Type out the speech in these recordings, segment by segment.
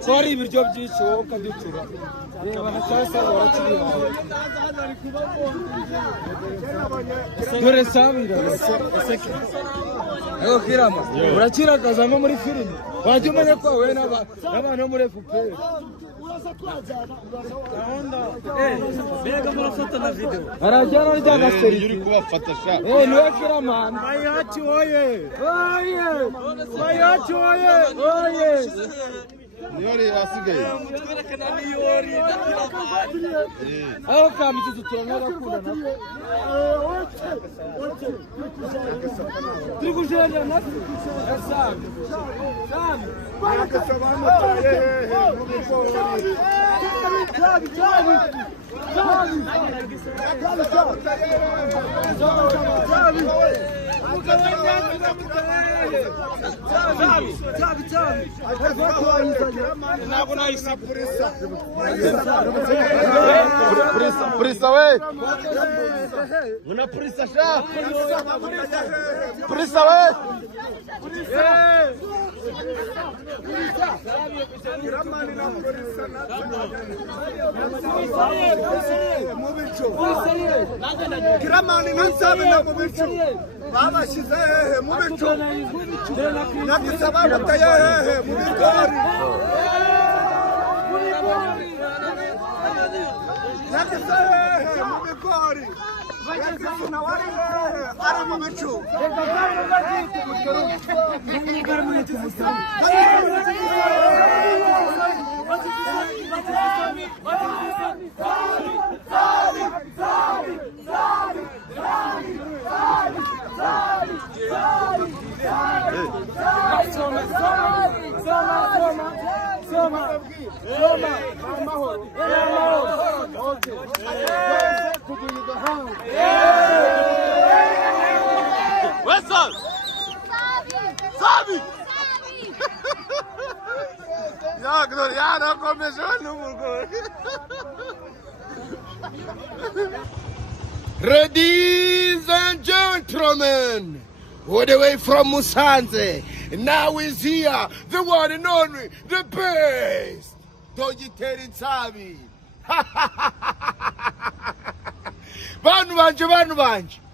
Sorry, we're job to show. Can you try? They want to tell us what you are. Sorry, Yo, Kirama. Urachira kazama muri film. Wajumanya kwa wewe na no muri fupe. Bega murafoto na video. Arajana njana story. Yuri kuba fatasha. Niwe Kirama. Mayati oye. Oye. Mayati oye. Oye. Niori wasigaye. Niori. Aho kamitutu turangara kuna na. Trikushanya na. Sam. Prisa we. Una prisa sha. Prisa we. Kiramani nasabe na mubicho. Baba shize mubicho. Nakisaba mutaye mubikori. Nakisaba mubikori. Nakisuna wari ara mubicho. Ya, Gloriano começou no mundo. Ladies and gentlemen, all the way from Musanze, now is here, the one and only, the best, Dogiteri Nsabi. Bantu banje,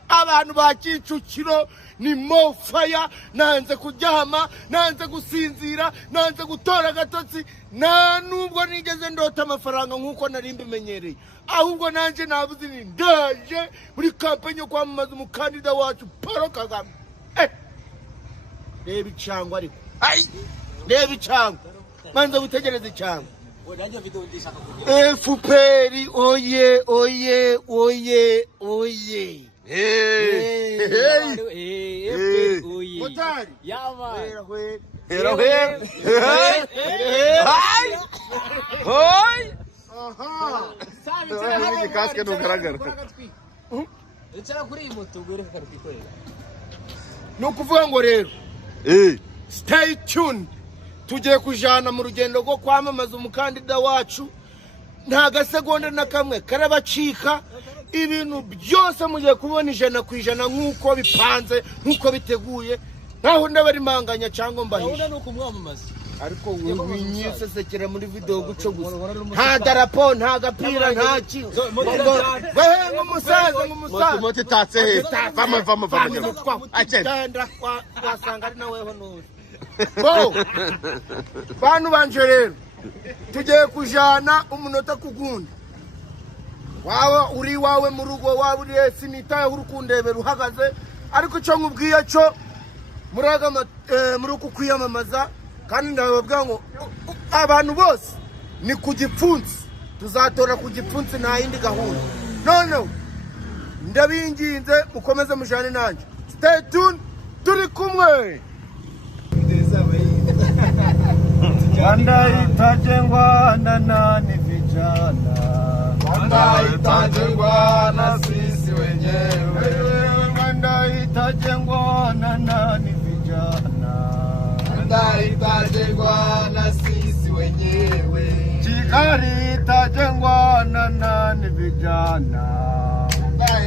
abantu ba Kicukiro ni mo fire, nanze kuryama, nanze gusinzira, nanze gutora gatotsi, na nubwo nigeze ndota amafaranga nkuko nari mbimenyereye. Ahubwo nanje nabuze ni ndaje muri campaign yo kwamamaza umukandida wacu Paul Kagame. Reba icangwa ariko. Reba icangwa. Manza gutegereza icangwa. FPR oye. Motari. Yeah, man. Hera hera. Hai. Hoi. Aha. Ni casca no garagara. Nukuvuga ngo rero. Stay tuned. Tugiye kujana mu rugendo rwo kwamamaza umukandida wacu. Nta gasegonda na kamwe karabacika. Ibintu byose mugiye kubona 100% nkuko bipanze, nkuko biteguye. Naho ndabari manganya cyangwa mbahisha. Urabona nuko mwamamaza. Ariko winyise sekera muri video guco gusa. Nta darapo, nta gapira, nta ki. Wewe ngumusaza. Moto tatse he. Vamos. Agenda wasanga ari naweho nuri. Bo. Bantu banje rero. Tugiye kujana umunota kugundi. Wawe uri wawe mu rugo wawe uri sinitaye urukundebera uhagaze ariko cyo nkubwiye cyo muri uku kwiyamamaza kandi ndababwira ngo abantu bose ni ku gipfunsi tuzatora ku gipfunsi nta yindi gahunda none ndabinginze mukomeze mujane nanje stay tuned turi kumwe Itajengwa na nani vijana itajengwa na sisi wenyewe. Itajengwa na nani vijana itajengwa na sisi wenyewe. Chikari itajengwa na nani vijana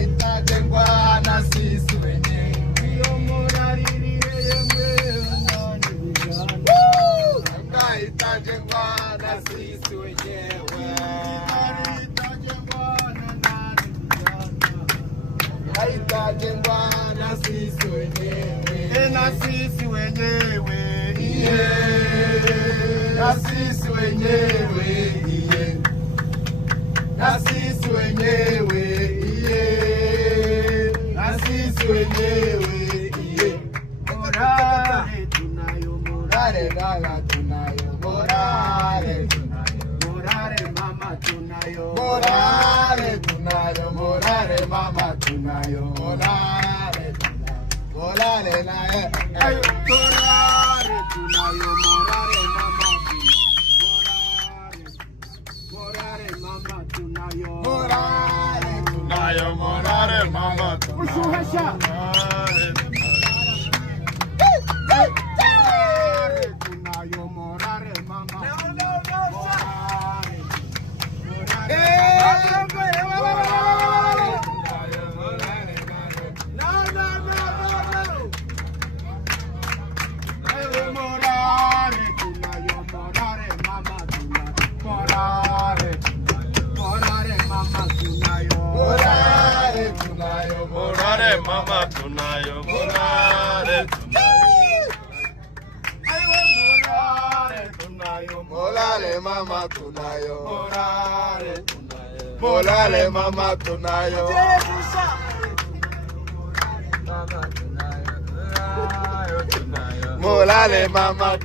itajengwa na sisi wenyewe. Itajengwa na sisi wenyewe. Itajengwa na sisi wenyewe. Na sisi wenyewe. Na sisi wenyewe. Na sisi wenyewe. Na sisi wenyewe. Morale tunayo, morale Lala tunayo. Morale tunayo. morale mama tunayo, Morale tunayo. Morale mama tunayo. Morale tunayo. Morale na ayo morale tunayo, morale mama tunayo, morale tunayo, Morale mama tunayo. ushuhasha tunayo, morale mama Morale mama tunayo. Morale tunayo. Morale mama tunayo. Morale mama tunayo. Morale mama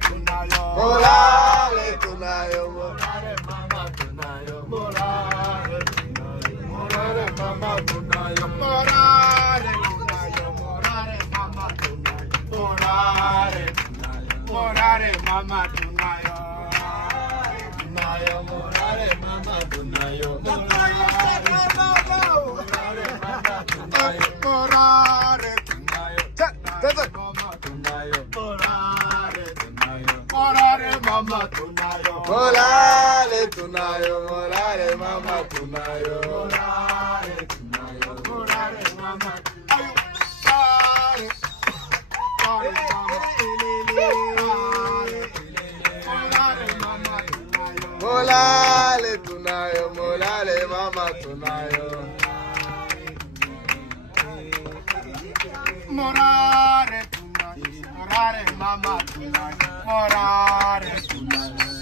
tunayo. Morale tunayo. Morale mama tunayo. Morale mama tunayo. Morale mama tunayo. Morale mama tunayo. Morale tunayo. Morale mama tunayo. Morale tunayo. Morale mama tunayo. Morale mama tunayo.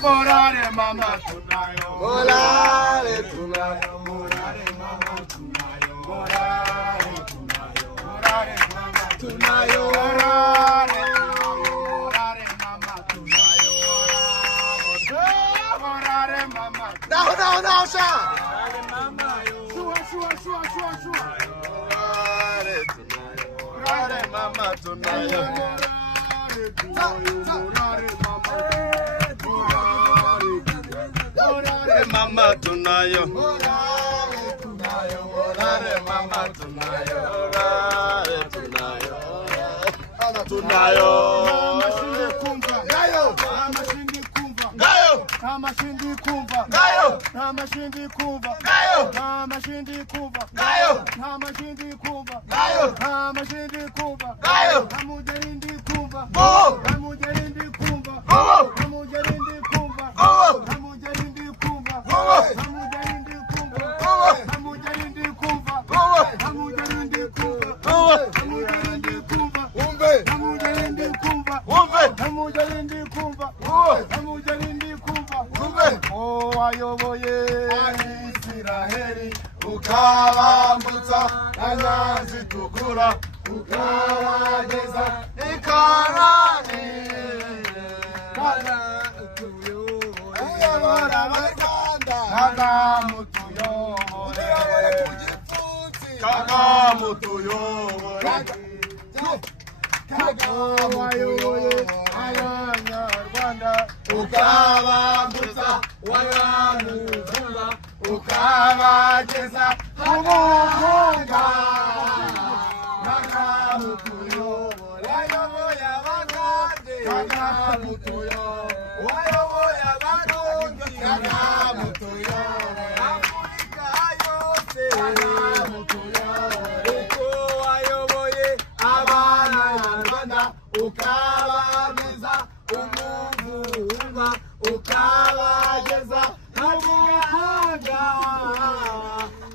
Morale mama tunayo. Morale tunayo. Morale mama tunayo. Morale mama tunayo. Morale mama tunayo. Now, sha. Morale mama tunayo. Mama tunayo. Morale mama tunayo. Tunayo. Amashindi kumva Gayo. Amashindi kumva Gayo. Amashindi kumva Gayo. Amashindi kumva Gayo. Amashindi kumva Gayo. Amujarindi kumva Oh. Amujarindi kumva Oh. Amujarindi kumva Oh. Amujarindi kumva Oh. Amujarindi kumva Oh. Amujarindi kumva Oh. Amujarindi kumva Oh. Amujarindi kumva Umbe. Amujarindi kumva Umbe. Amujarindi kumva Oh. Amujarindi kumva Umbe. Oh wayoboye Israheli ukabambutsa anyanzi tukura ukabageza ikanani uyobora abanyarwanda Kagamutuyobore kagamutuyobora wayoboye abanyarwanda ukabambutsa wayamuzumba ukabageza umuhunga kagamutuyobora wayoboye abagande kagamutuyobora wayoboye abarundi kagamutuyobora Afurika yose kagamutuyobora uko wayoboye abanyarwanda ukabageza umuvumba ukabageza umuhanga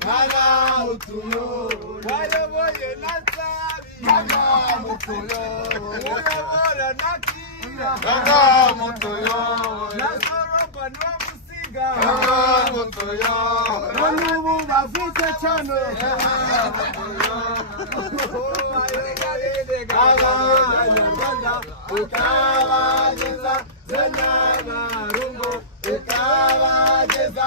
kagamutuyobora wayoboye na Sabi kagamutuyobora uyobora na Kira kagamutuyobora na Soroba no Musiga kagamutuyobora n'ubu bavutse cyane abanyarwanda ukabageza Nyabarongo ukabageza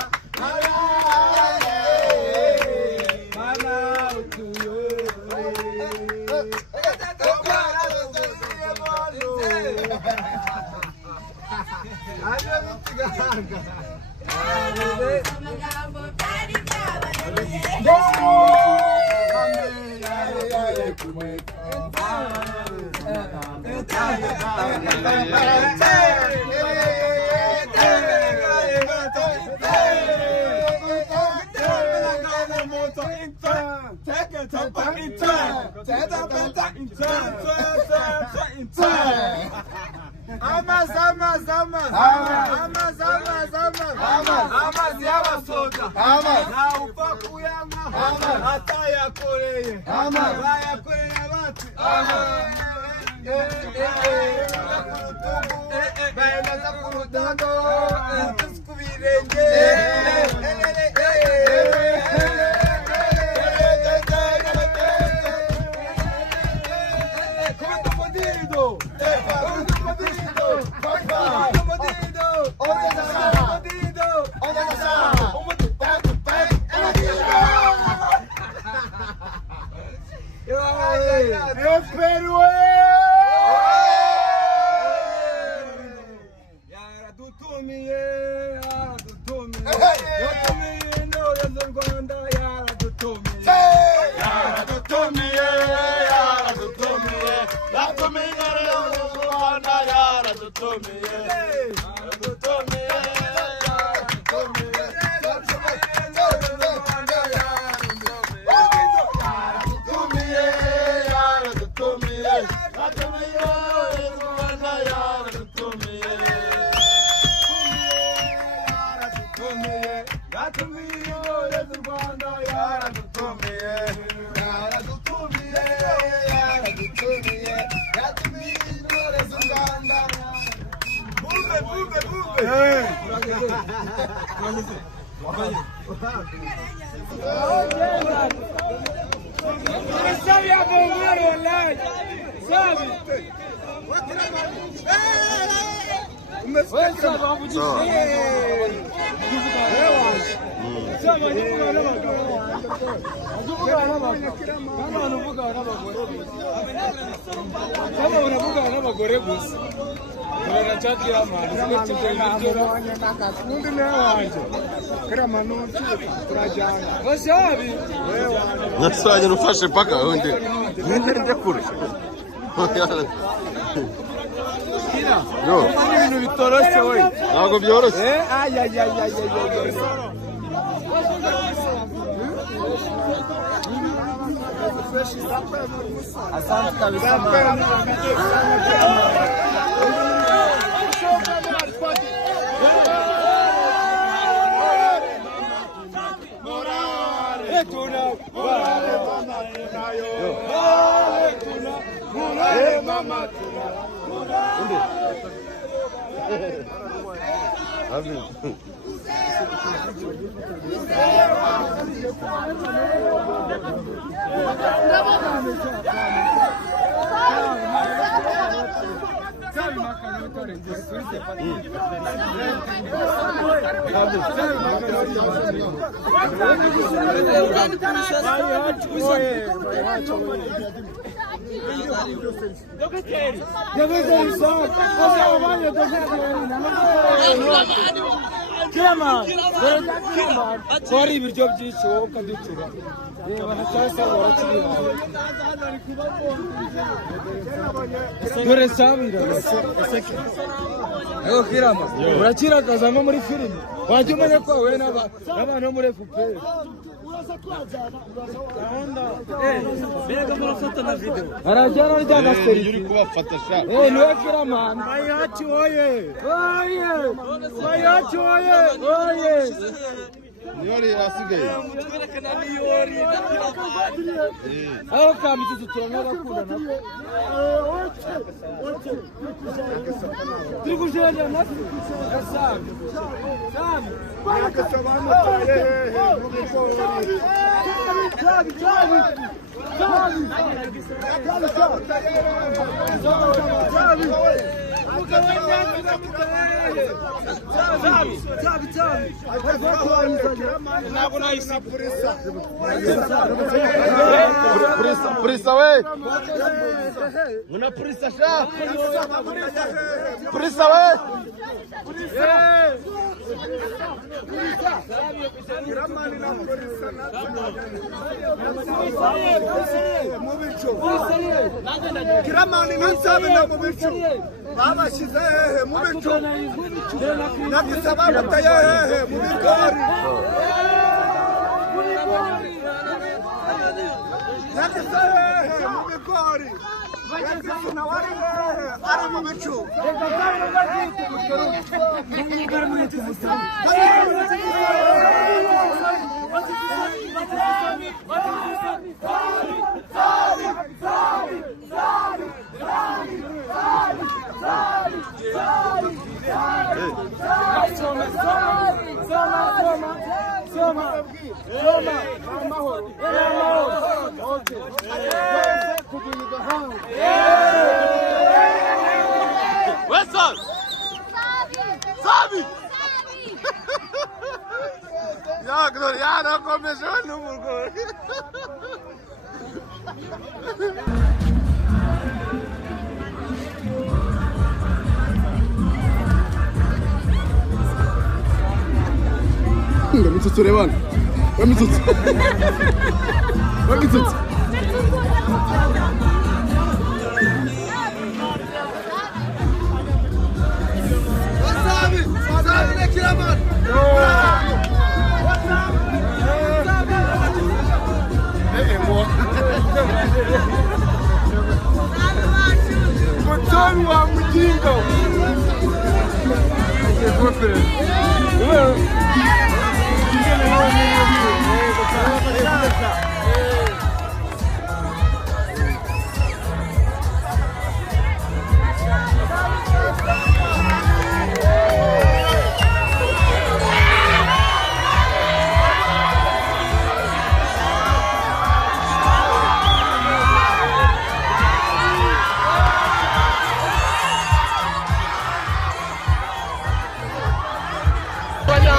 amazi y'abasoda ntawe upfa kuyanywa atayakoreye bayakoreye abacu bayamaza ku rudodo utuzi ku birenge Nasanya ufashe paka undi ninde kure yo ibintu bitoroshye we ntabwo byoroshye asante kabisa Sorry, biryo byinshi wowe ukaducura. Reba natasa warakiriye. Dore sabira. Yo kirama. Urakira kazamo muri filime. Wajya umenya ko wowe n'abantu muri FPR. Mbega murafata na video. Arajyana ryana story. Yuri kubafata sha. Niwe kirama. Mayachi oye. Oye. Mayachi oye. Oye. Niyori asigaye. Aho kamitutu turanabakunda nako. Turi kujyana nako. Sami. Sami. Prisa we. Una prisa sha. Prisa we. Kiramani nsabe na mubicu baba shize mubicu nakisaba mutaye mubikori nakisaba mubikori yakisuna wari ara mubicu Ya, Gloria, no comenzó el número. Mitsutsu Revan. Mitsutsu. Mitsutsu. Wasabi! Wasabi ne Kiraman! Wasabi wa mjinga! Olha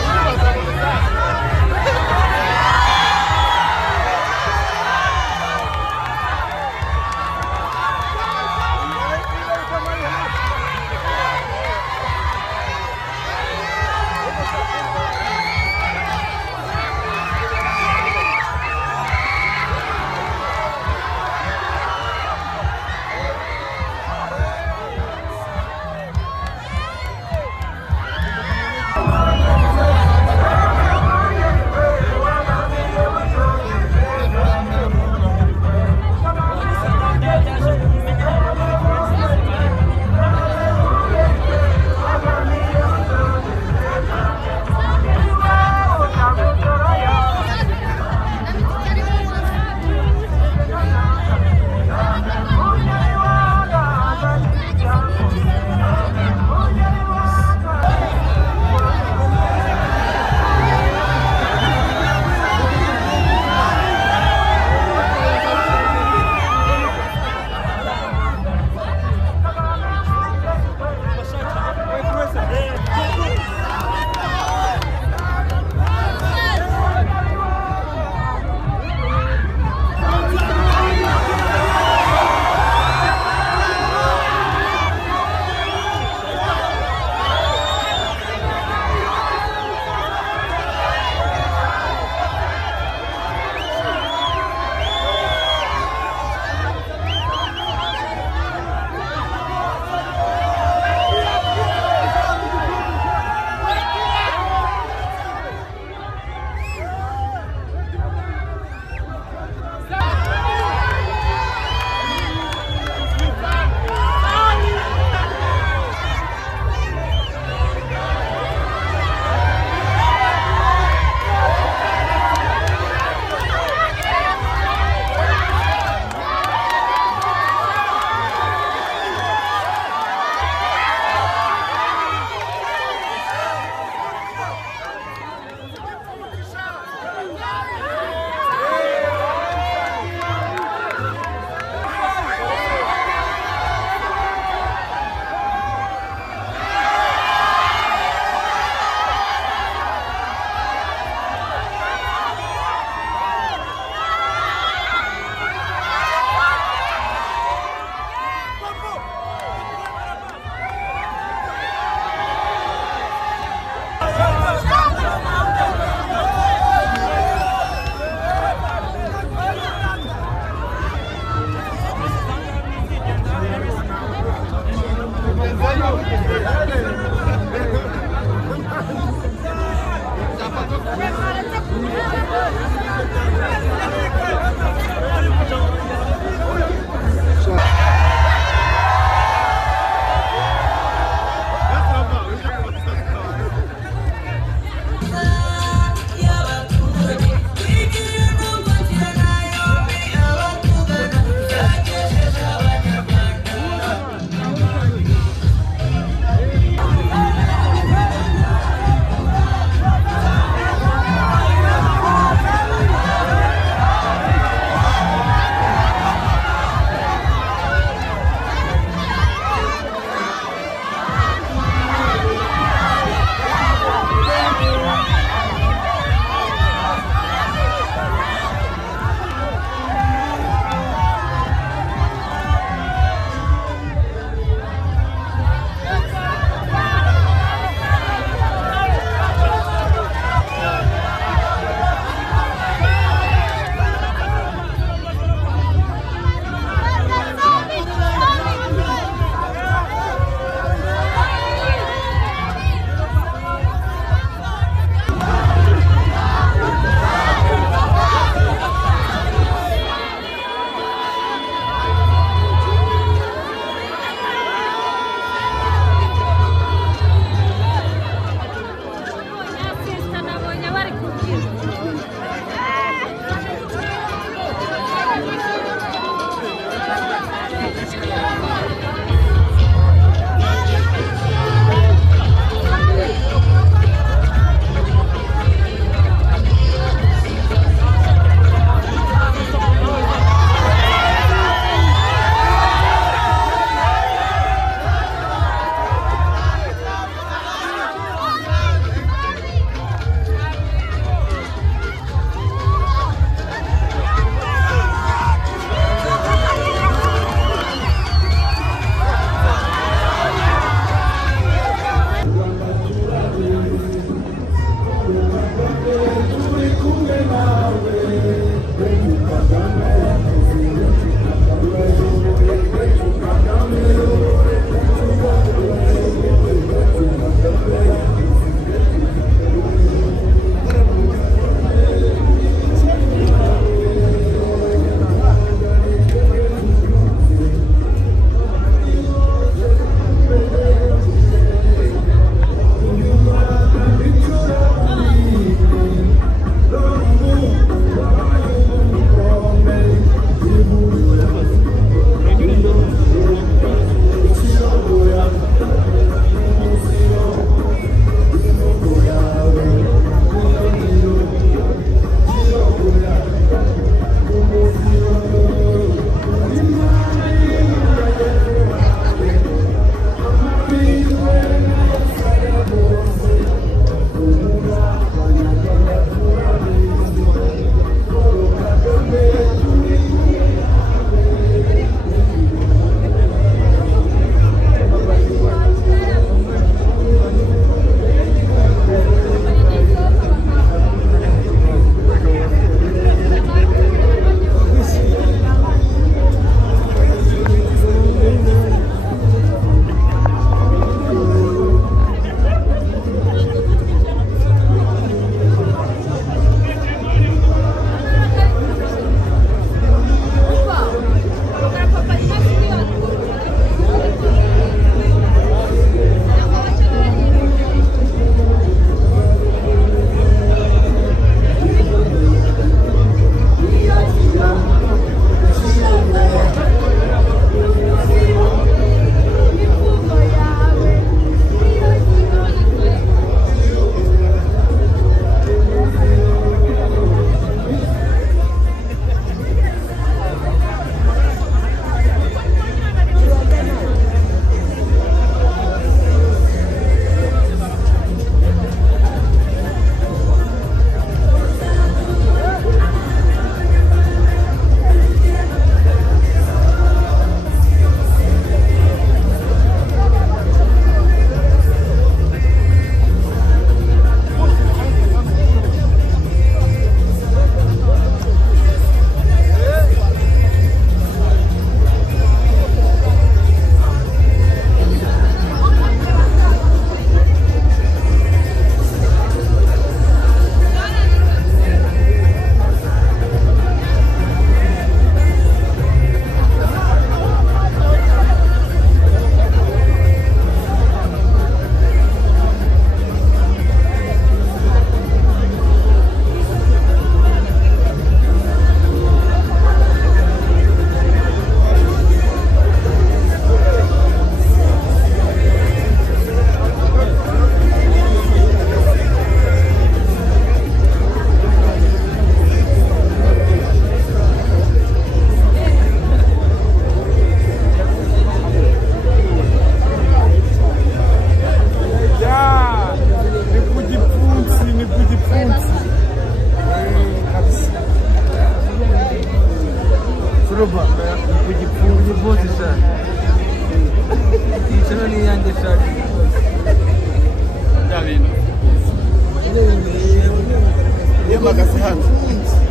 mpagaze hano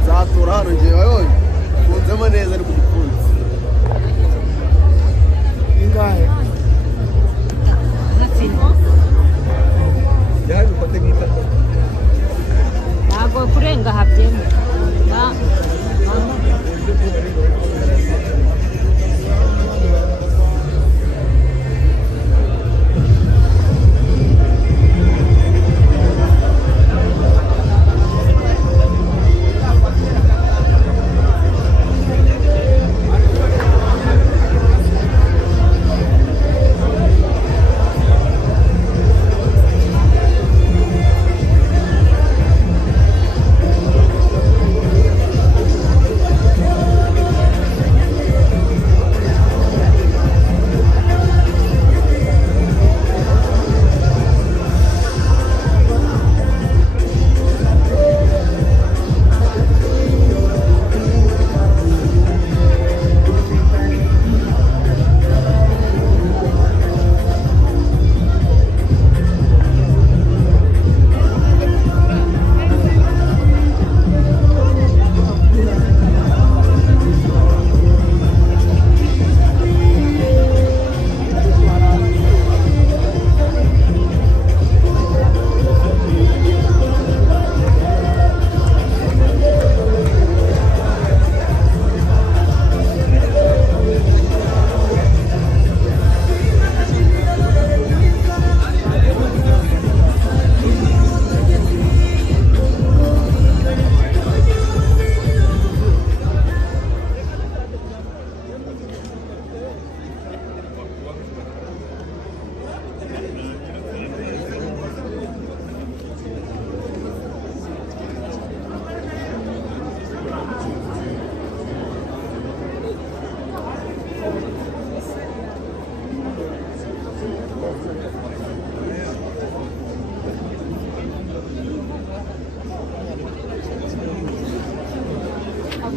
nzatura hano ngewe yoye funzemo neza ari mu gipfunsi ingahe yaje bifate nk'itatu ntabwo kurenga habyemera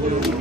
Thank you.